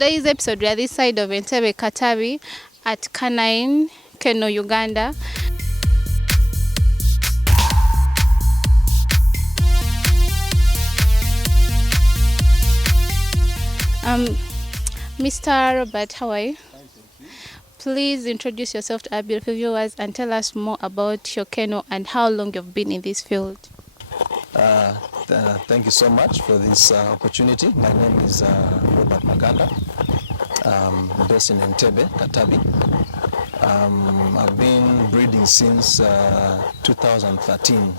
Today's episode, we are this side of Entebbe Katabi at Canine Keno, Uganda. Mr. Robert, how are you? Fine, thank you. Please introduce yourself to our beautiful viewers and tell us more about your kennel and how long you've been in this field. Thank you so much for this opportunity. My name is Dogs Maganda. I'm based in Entebbe, Katabi. I've been breeding since 2013.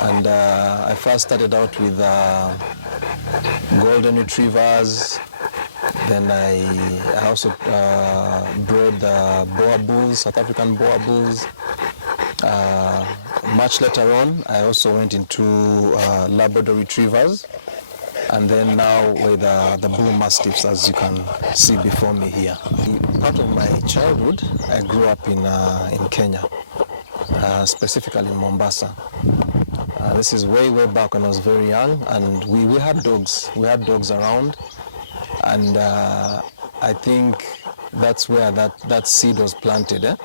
And I first started out with golden retrievers. Then I also bred Boer bulls, South African Boer bulls. Much later on, I also went into Labrador retrievers, and then now with the Bullmastiffs, as you can see before me here. Part of my childhood, I grew up in Kenya, specifically in Mombasa. This is way back when I was very young, and we had dogs. We had dogs around, and I think that's where that seed was planted,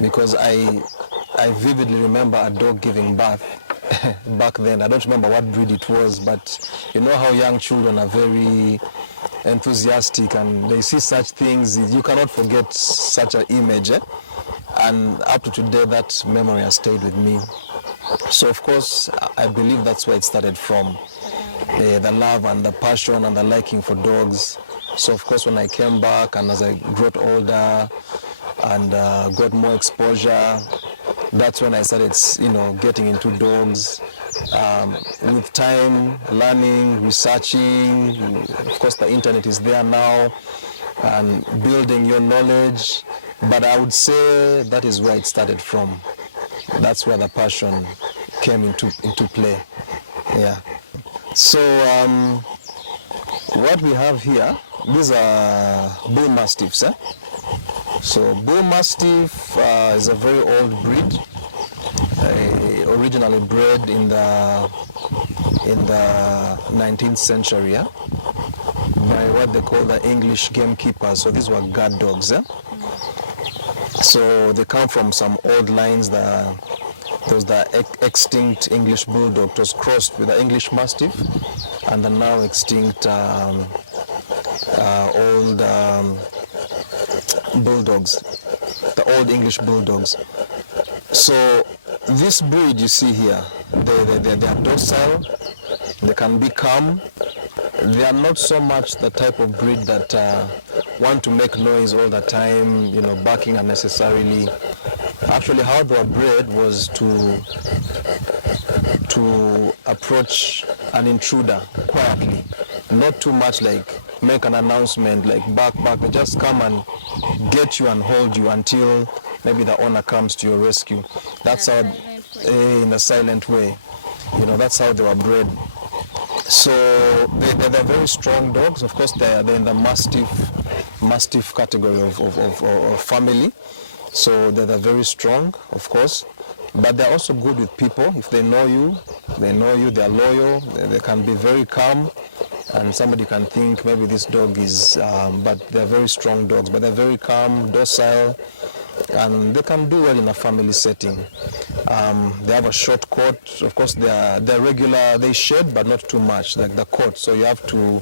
because I vividly remember a dog giving birth back then. I don't remember what breed it was, but you know how young children are very enthusiastic and they see such things. You cannot forget such an image, and up to today that memory has stayed with me. So of course I believe that's where it started from, the love and the passion and the liking for dogs. So of course when I came back and as I got older and got more exposure, that's when I started, getting into dogs. With time, learning, researching, of course the internet is there now, and building your knowledge. But I would say that is where it started from. That's where the passion came into play. Yeah. So what we have here, these are Bullmastiffs. So Bullmastiff is a very old breed, originally bred in the 19th century, by what they call the English gamekeepers. So these were guard dogs. So they come from some old lines. There was the extinct English bulldog. It was crossed with the English Mastiff and the now extinct old bulldogs, the old English bulldogs. So this breed you see here, they are docile, they can be calm. They are not so much the type of breed that want to make noise all the time, barking unnecessarily. Actually, how they were bred was to approach an intruder quietly, not too much like make an announcement like bark. They just come and get you and hold you until maybe the owner comes to your rescue. That's how, in a silent way. That's how they were bred. So they're very strong dogs. Of course, they're in the Mastiff category of family. So they're very strong, of course. But they're also good with people. If they know you, they're loyal, they can be very calm. And somebody can think maybe this dog is, but they're very strong dogs. But they're very calm, docile, and they can do well in a family setting. They have a short coat. Of course, they're regular. They shed, but not too much, like the coat. So you have to,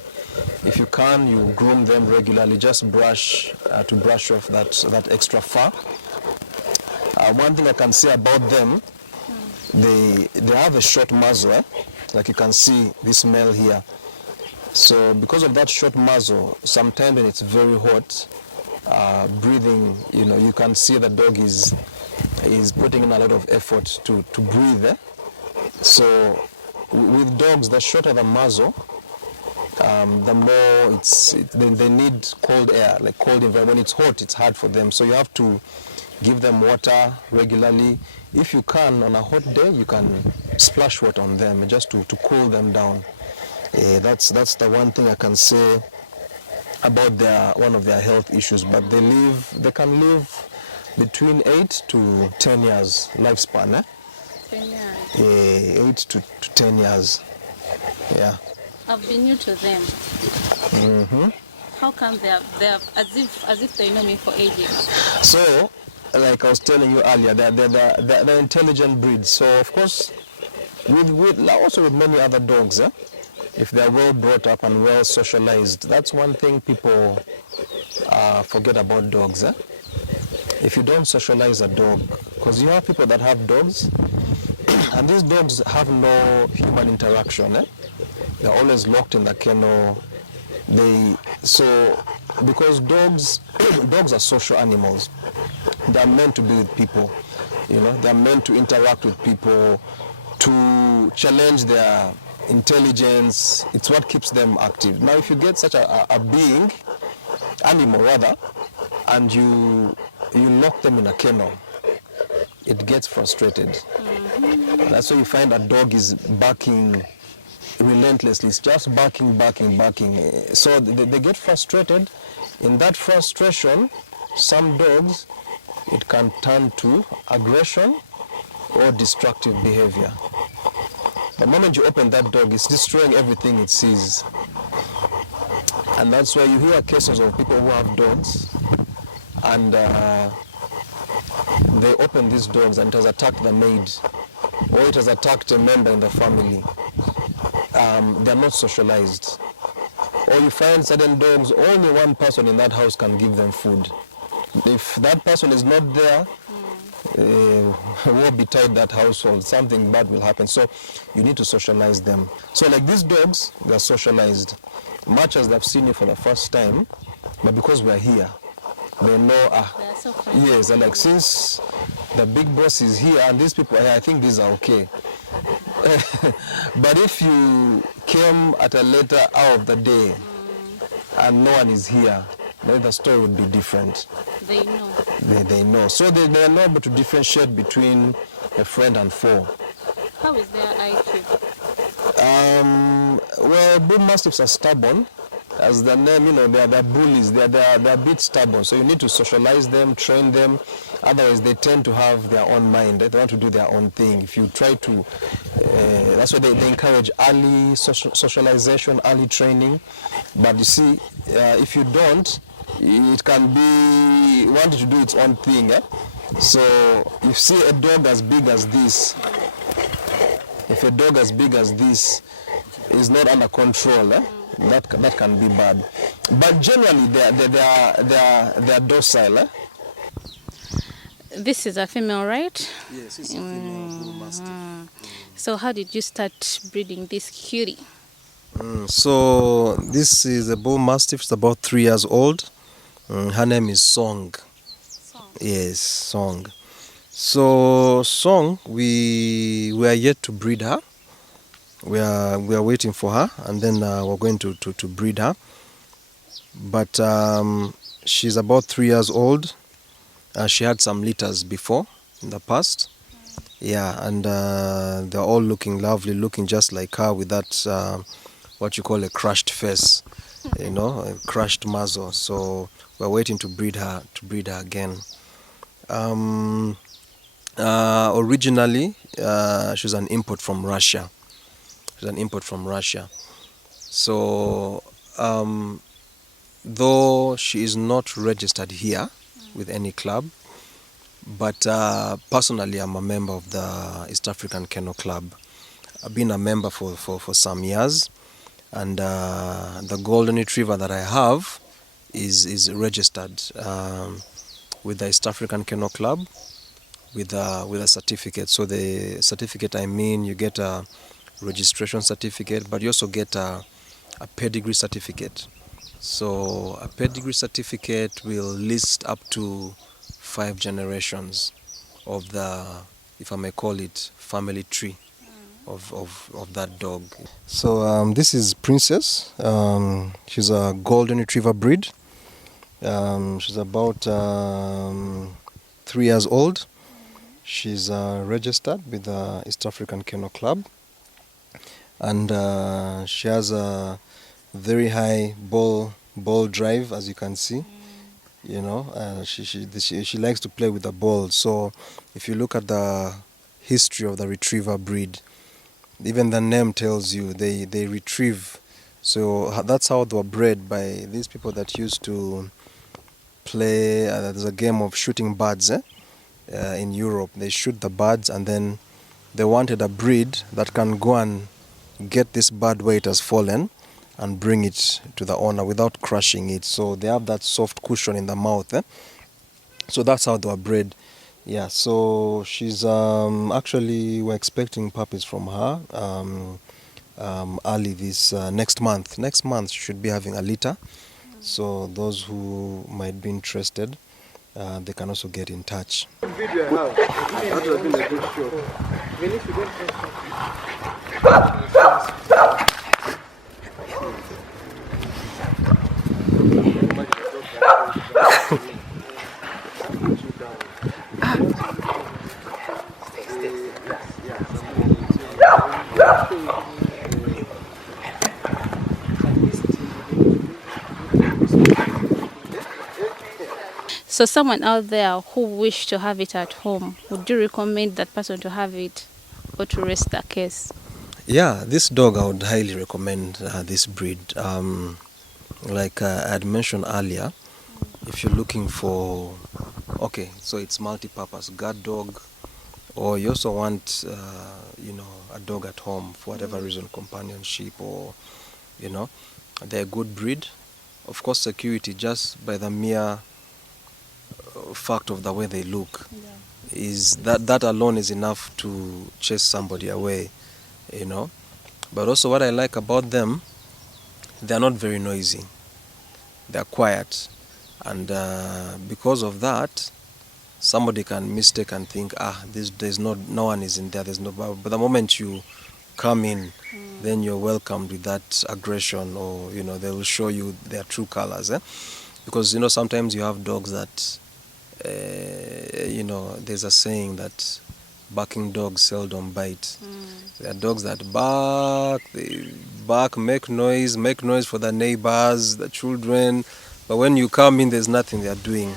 if you can, you groom them regularly. Just brush to brush off that extra fur. One thing I can say about them, they have a short muzzle, like you can see this male here. So because of that short muzzle, sometimes when it's very hot, breathing, you can see the dog is putting in a lot of effort to breathe. So with dogs, the shorter the muzzle, the more they need cold air, like cold environment. When it's hot, it's hard for them. So you have to give them water regularly. If you can, on a hot day, you can splash water on them just to cool them down. That's the one thing I can say about one of their health issues. But they can live between 8 to 10 years lifespan. 10 years. 8 to 10 years. Yeah. I've been new to them. How come they're as if they know me for ages? So, like I was telling you earlier, they're intelligent breeds. So of course, also with many other dogs, if they're well brought up and well socialized, that's one thing people forget about dogs. If you don't socialize a dog, because you have people that have dogs, and these dogs have no human interaction. They're always locked in the kennel. Because dogs dogs are social animals. They're meant to be with people. They're meant to interact with people, to challenge their intelligence. It's what keeps them active. Now, if you get such a animal rather, and you lock them in a kennel, it gets frustrated. That's why you find a dog is barking relentlessly. It's just barking. So they get frustrated. In that frustration, some dogs, it can turn to aggression or destructive behavior. The moment you open that dog, it's destroying everything it sees. And that's why you hear cases of people who have dogs and they open these dogs and it has attacked the maid or it has attacked a member in the family. They're not socialized. Or you find certain dogs, only one person in that house can give them food. If that person is not there, woe betide that household, something bad will happen. So you need to socialize them. So like these dogs, they're socialized. Much as they've seen you for the first time, but because we're here, they know, So yes, and like since the big boss is here and these people, I think these are okay. But if you came at a later hour of the day and no one is here, then the story would be different. They know. They know. So they are not able to differentiate between a friend and foe. How is their IQ? Well, Bullmastiffs are stubborn. As the name, they're bullies. They're a bit stubborn. So you need to socialize them, train them. Otherwise, they tend to have their own mind. They want to do their own thing. If you try to, that's why they encourage early socialization, early training. But you see, if you don't, it can be wanting to do its own thing. So you see a dog as big as this. If a dog as big as this is not under control, that can be bad. But generally, they are docile. This is a female, right? Yes, it's a female Bullmastiff. So how did you start breeding this cutie? So this is a Bullmastiff. It's about 3 years old. Her name is Song. Yes, Song. So Song, we are yet to breed her. We are waiting for her, and then we're going to breed her. But she's about 3 years old. She had some litters before in the past. Yeah, and they're all looking lovely, looking just like her with that what you call a crushed face, a crushed muzzle. So we're waiting to breed her again. Originally, she was an import from Russia. So though she is not registered here with any club, but personally I'm a member of the East African Kennel Club. I've been a member for some years, and the golden retriever that I have is registered with the East African Kennel Club with a certificate. So the certificate, you get a registration certificate, but you also get a pedigree certificate. So a pedigree certificate will list up to 5 generations of the, if I may call it, family tree of that dog. So this is Princess. She's a golden retriever breed. She's about 3 years old. She's registered with the East African Kennel Club, and she has a very high ball drive, as you can see. She likes to play with the ball. So if you look at the history of the retriever breed, even the name tells you they retrieve So that's how they were bred, by these people that used to play. There's a game of shooting birds in Europe. They shoot the birds, and then they wanted a breed that can go and get this bird where it has fallen and bring it to the owner without crushing it. So they have that soft cushion in the mouth. So that's how they were bred. Yeah, so she's actually, we're expecting puppies from her early this next month. Next month she should be having a litter. So those who might be interested, they can also get in touch. So someone out there who wish to have it at home, would you recommend that person to have it or to rest their case? Yeah, this dog I would highly recommend this breed. Like I had mentioned earlier, if you're looking for, okay, so it's multi-purpose, guard dog, or you also want, a dog at home for whatever reason, companionship, or, they're a good breed. Of course, security, just by the mere fact of the way they look, is that alone is enough to chase somebody away, But also what I like about them, they're not very noisy. They're quiet. And because of that, somebody can mistake and think, there's no one is in there. But the moment you come in, then you're welcomed with that aggression, or they will show you their true colors. Because sometimes you have dogs that, there's a saying that barking dogs seldom bite. There are dogs that they bark, make noise for the neighbors, the children, but when you come in, there's nothing they are doing.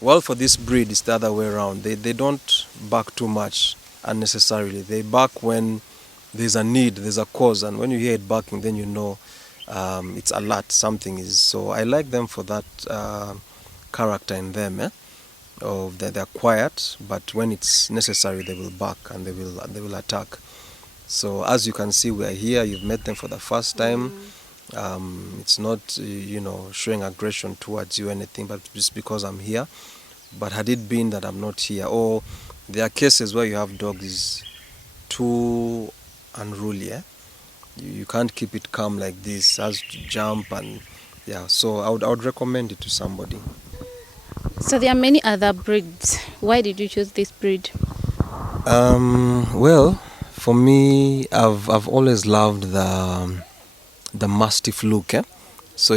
Well, for this breed, it's the other way around. They don't bark too much unnecessarily. They bark when there's a need, there's a cause, and when you hear it barking, then it's alert, something is. So I like them for that character in them, of that they're quiet, but when it's necessary, they will bark and they will attack. So as you can see, we are here. You've met them for the first time. It's not showing aggression towards you or anything, but just because I'm here. But had it been that I'm not here, or there are cases where you have dogs too unruly, you can't keep it calm like this, has to jump, and so I would recommend it to somebody. So there are many other breeds. Why did you choose this breed? Well, for me, I've always loved the Mastiff look. So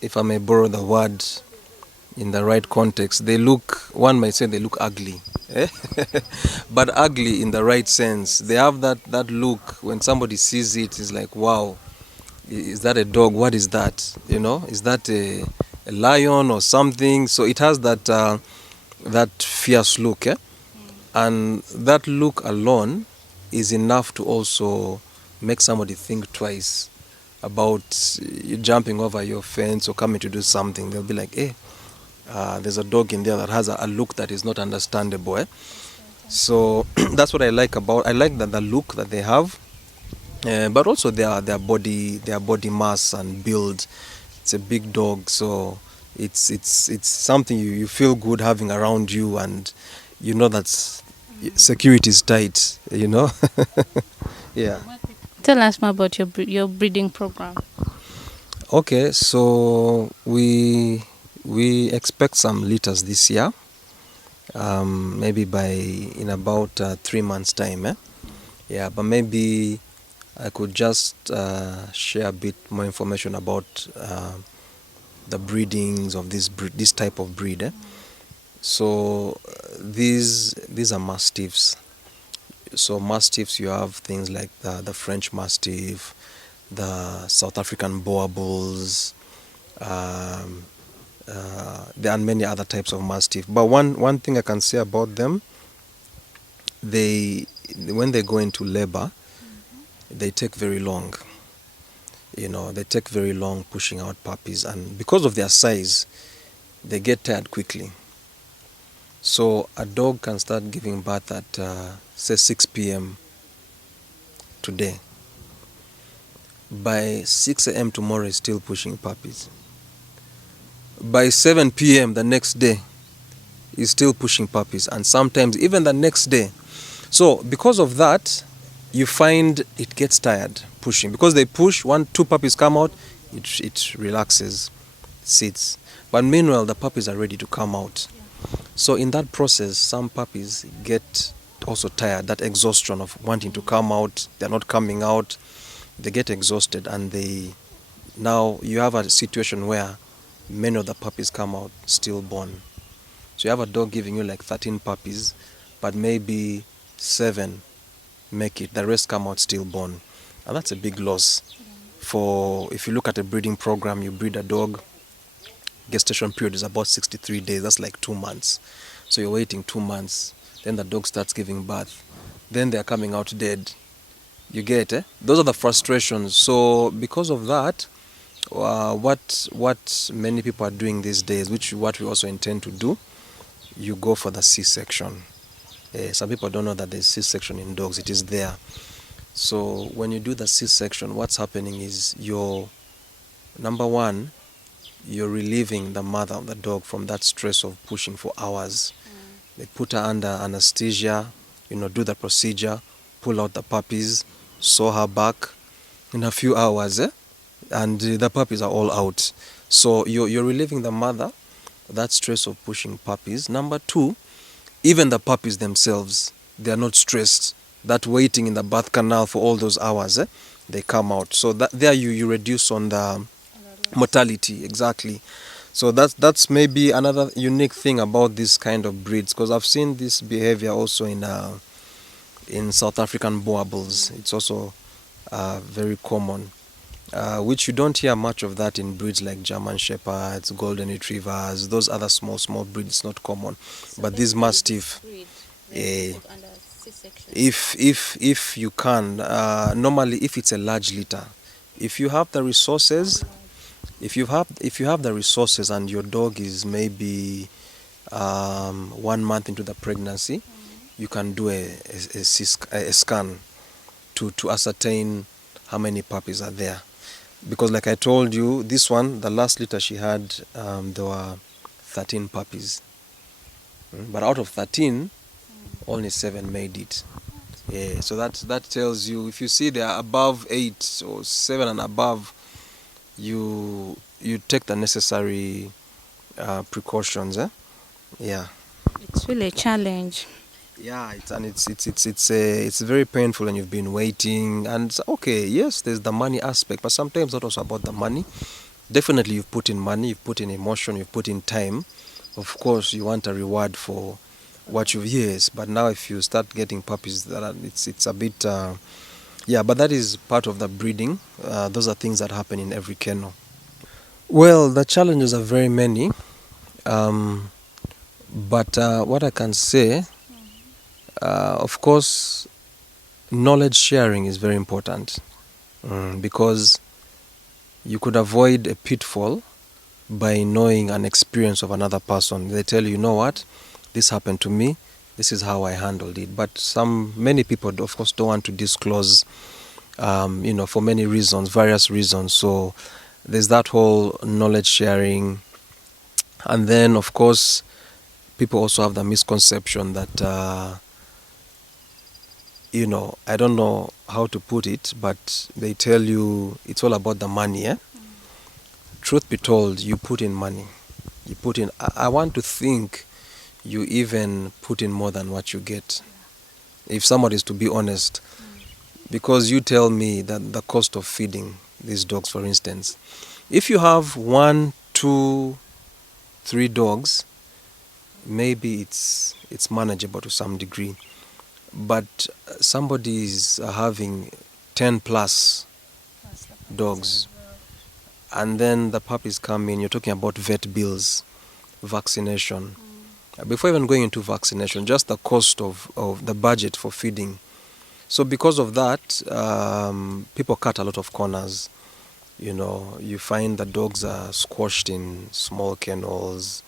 if I may borrow the word in the right context, one might say they look ugly, but ugly in the right sense. They have that look. When somebody sees it, it's like, wow, is that a dog? What is that? Is that a lion or something? So it has that fierce look, and that look alone is enough to also make somebody think twice about jumping over your fence or coming to do something. They'll be like, hey, there's a dog in there that has a look that is not understandable. So that's what I like that the look that they have, but also their body mass and build. It's a big dog, so it's something you feel good having around you, and that security is tight. Yeah. Tell us more about your breeding program. Okay, so we expect some litters this year, maybe in about 3 months' time. Yeah, but maybe I could just share a bit more information about the breedings of this type of breed. So these are mastiffs. So mastiffs, you have things like the French Mastiff, the South African Boer Bulls. There are many other types of Mastiff. But one thing I can say about them, when they go into labor, they take very long. They take very long pushing out puppies, and because of their size, they get tired quickly. So a dog can start giving birth at, say, 6 p.m. today. By 6 a.m. tomorrow, is still pushing puppies. By 7 p.m. the next day, is still pushing puppies, and sometimes even the next day. So because of that, you find it gets tired pushing. Because they push, 2 puppies come out, it relaxes, sits. But meanwhile, the puppies are ready to come out. So in that process, some puppies get also tired, that exhaustion of wanting to come out, they're not coming out, they get exhausted, and now you have a situation where many of the puppies come out stillborn. So you have a dog giving you like 13 puppies, but maybe 7 make it, the rest come out stillborn. And that's a big loss. If you look at a breeding program, you breed a dog, gestation period is about 63 days, that's like 2 months. So you're waiting 2 months, then the dog starts giving birth, then they're coming out dead. You get it? Those are the frustrations. So because of that, what many people are doing these days, what we also intend to do, you go for the C-section. Some people don't know that there's C-section in dogs. It is there. So when you do the C-section, what's happening is number one, you're relieving the mother of the dog from that stress of pushing for hours. They put her under anesthesia, do the procedure, pull out the puppies, sew her back in a few hours, and the puppies are all out. So you're relieving the mother that stress of pushing puppies. Number two, even the puppies themselves, they are not stressed. That waiting in the birth canal for all those hours, they come out. So there you reduce on the mortality, exactly. So that's maybe another unique thing about this kind of breeds, because I've seen this behavior also in South African Boer bulls. It's also very common, which you don't hear much of that in breeds like German Shepherds, Golden Retrievers, those other small breeds, not common. So but this Mastiff, if you can, normally if it's a large litter, if you have the resources, if you have the resources and your dog is maybe 1 month into the pregnancy, you can do a scan to ascertain how many puppies are there. Because like I told you, this one, the last litter she had, there were 13 puppies. But out of 13, only 7 made it. Yeah, so that tells you, if you see they are above 8 or 7 and above, you take the necessary precautions. Yeah. It's really a challenge. Yeah, it's very painful, and you've been waiting. And okay, yes, there's the money aspect, but sometimes not also about the money. Definitely, you've put in money, you've put in emotion, you've put in time. Of course, you want a reward for what you've yes. But now, if you start getting puppies, it's a bit yeah. But that is part of the breeding. Those are things that happen in every kennel. Well, the challenges are very many, but what I can say. Of course, knowledge sharing is very important, because you could avoid a pitfall by knowing an experience of another person. They tell you know what, this happened to me, this is how I handled it. But many people, of course, don't want to disclose, for many reasons, various reasons. So there's that whole knowledge sharing. And then, of course, people also have the misconception that I don't know how to put it, but they tell you it's all about the money. Truth be told, you put in money. You put in. I want to think you even put in more than what you get. If somebody is to be honest, because you tell me that the cost of feeding these dogs, for instance, if you have 1, 2, 3 dogs, maybe it's manageable to some degree. But somebody is having 10 plus dogs, and then the puppies come in, you're talking about vet bills, vaccination. Before even going into vaccination, just the cost of the budget for feeding. So because of that, people cut a lot of corners. You find the dogs are squashed in small kennels.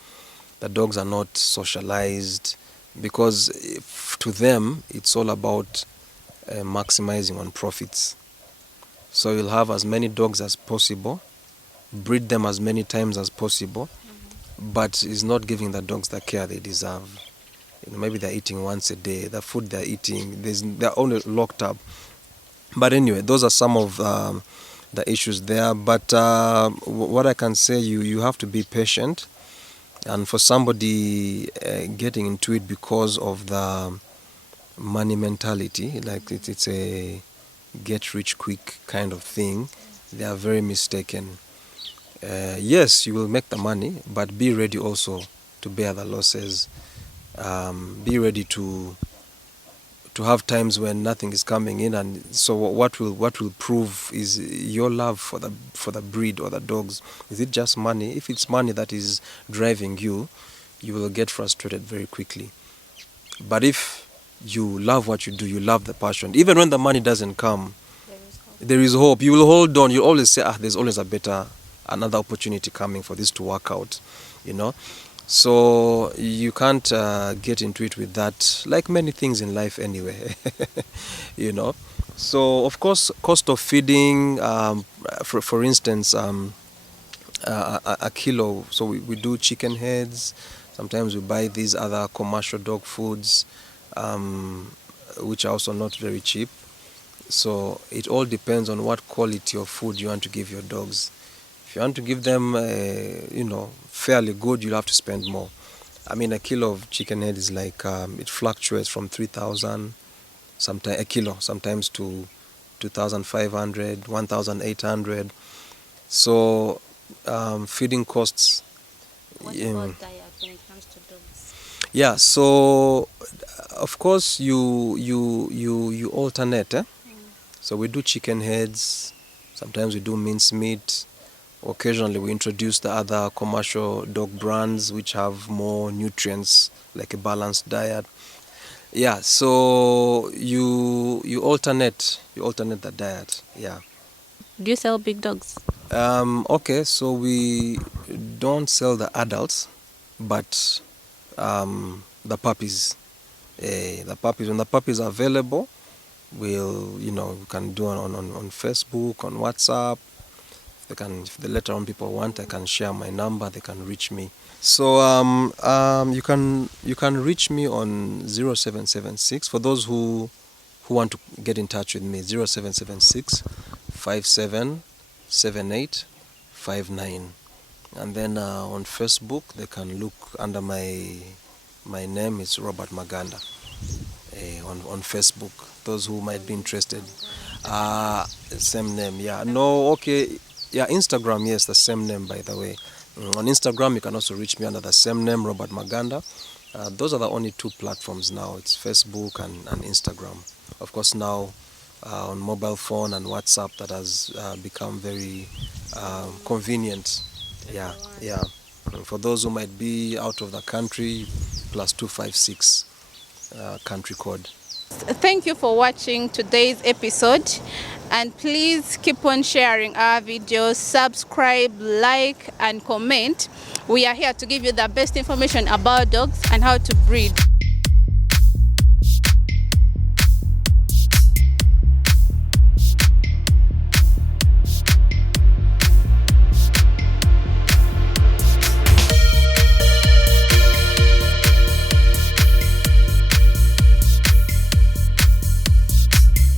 The dogs are not socialized because to them it's all about maximizing on profits. So you'll have as many dogs as possible, breed them as many times as possible, but it's not giving the dogs the care they deserve. Maybe they're eating once a day. The food they're eating, they're only locked up. But anyway, those are some of the issues there. But what I can say, you have to be patient. And for somebody getting into it because of the money mentality, like it's a get rich quick kind of thing, they are very mistaken. Yes, you will make the money, but be ready also to bear the losses. Be ready to have times when nothing is coming in, and so what will prove is your love for the breed or the dogs. Is it just money? If it's money that is driving you, you will get frustrated very quickly. But if you love what you do, you love the passion, even when the money doesn't come, there is hope. You will hold on. You always say, there's always another opportunity coming for this to work out, So you can't get into it with that, like many things in life anyway, So of course, cost of feeding, for instance, a kilo. So we do chicken heads. Sometimes we buy these other commercial dog foods, which are also not very cheap. So it all depends on what quality of food you want to give your dogs. If you want to give them, fairly good, you'll have to spend more. I mean, a kilo of chicken head is like, it fluctuates from 3,000, sometimes a kilo, sometimes to 2,500, 1,800. So feeding costs. What about diet when it comes to dogs? Yeah, so of course you alternate. So we do chicken heads, sometimes we do mince meat. Occasionally we introduce the other commercial dog brands which have more nutrients, like a balanced diet. Yeah, so you alternate the diet. Yeah. Do you sell big dogs? Okay, so we don't sell the adults, but the puppies. When the puppies are available, we can do on Facebook, on WhatsApp. If the later on people want, I can share my number. They can reach me. So you can reach me on 0776 for those who want to get in touch with me. 0776 577859, and then on Facebook they can look under my name. It's Robert Maganda on Facebook. Those who might be interested. Same name, yeah. No, okay. Yeah, Instagram, yes, the same name, by the way. On Instagram, you can also reach me under the same name, Robert Maganda. Those are the only two platforms now. It's Facebook and Instagram. Of course, now on mobile phone and WhatsApp, that has become very convenient. Yeah. For those who might be out of the country, +256 country code. Thank you for watching today's episode, and please keep on sharing our videos, subscribe, like and comment. We are here to give you the best information about dogs and how to breed.